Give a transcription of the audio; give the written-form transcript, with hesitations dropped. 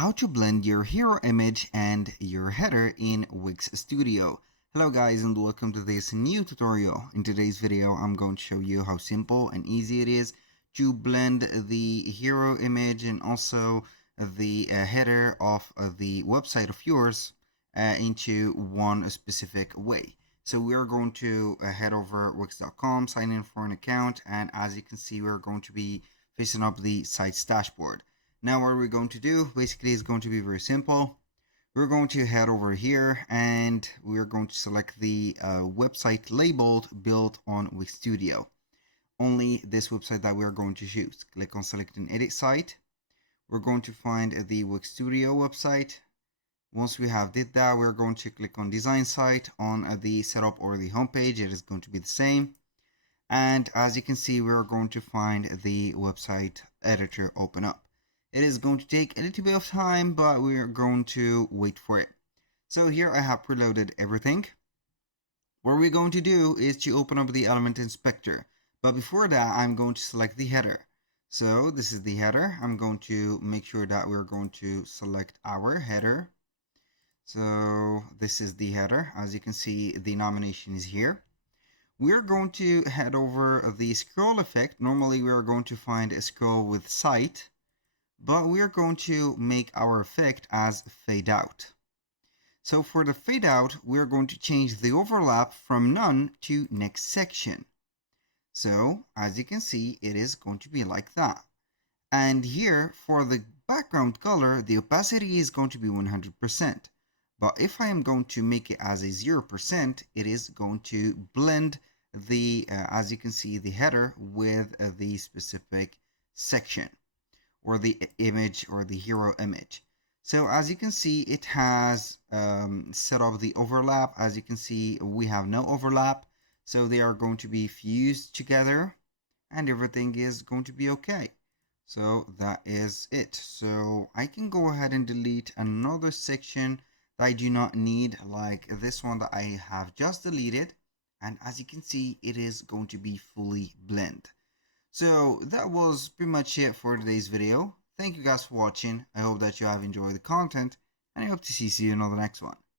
how to blend your hero image and your header in Wix Studio. Hello guys and welcome to this new tutorial. In today's video I'm going to show you how simple and easy it is to blend the hero image and also the header of the website of yours into one specific way. So we are going to head over wix.com, sign in for an account, and as you can see we're going to be facing up the site's dashboard. Now what we're going to do basically is going to be very simple. We're going to head over here and we're going to select the website labeled built on Wix Studio. Only this website that we're going to choose. Click on select and edit site. We're going to find the Wix Studio website. Once we have did that, we're going to click on design site on the setup or the homepage. It is going to be the same. And as you can see, we're going to find the website editor open up. It is going to take a little bit of time, but we are going to wait for it. So here I have preloaded everything. What we're going to do is to open up the element inspector. But before that, I'm going to select the header. So this is the header. I'm going to make sure that we're going to select our header. So this is the header. As you can see, the nomination is here. We're going to head over the scroll effect. Normally, we are going to find a scroll with site, but we are going to make our effect as fade out. So for the fade out, we're going to change the overlap from none to next section. So as you can see, it is going to be like that. And here for the background color, the opacity is going to be 100%. But if I am going to make it as a 0%, it is going to blend the, as you can see, the header with the specific section or the image or the hero image. So as you can see, it has set up the overlap. As you can see, we have no overlap. So they are going to be fused together and everything is going to be okay. So that is it. So I can go ahead and delete another section that I do not need, like this one that I have just deleted. And as you can see, it is going to be fully blend. So that was pretty much it for today's video. Thank you guys for watching. I hope that you have enjoyed the content and I hope to see you in the next one.